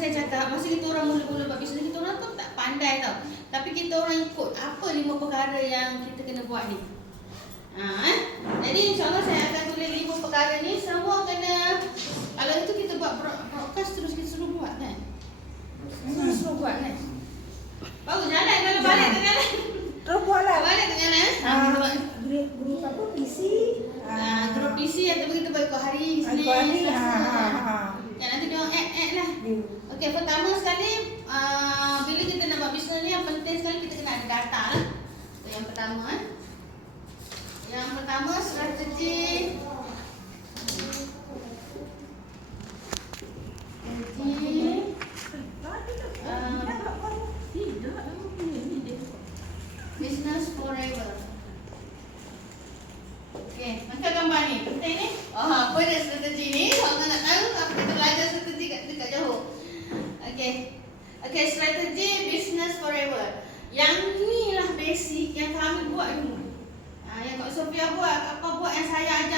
saya cakap, masa kita orang mula-mula buat bisnes, kita orang pun tak pandai tau. Tapi kita orang ikut apa 5 perkara yang kita kena buat ni. Jadi insyaAllah saya akan tulis 5 perkara ni. Semua kena, kalau itu kita buat broadcast terus kita suruh buat kan. Suruh buat kan. Baru jalan kalau balik tak jalan. Terus buatlah. Balik tak jalan. Grup apa? PC. Grup PC ataupun kita buat ikut hari. Ikut hari. Ya, nanti dia orang add lah. Okey, pertama sekali bila kita nak buat bisnes ni, yang penting sekali kita kena ada data lah. Itu yang pertama. Yang pertama strategi business forever. Okey, maka gambar ni penting ni. Apa dia strategi ni? Kalau nak tahu, kita belajar strategi dekat Johor. Okey, strategi business forever. Yang ni lah basic yang kami buat dulu. Yang Kak Sophia buat, apa buat yang saya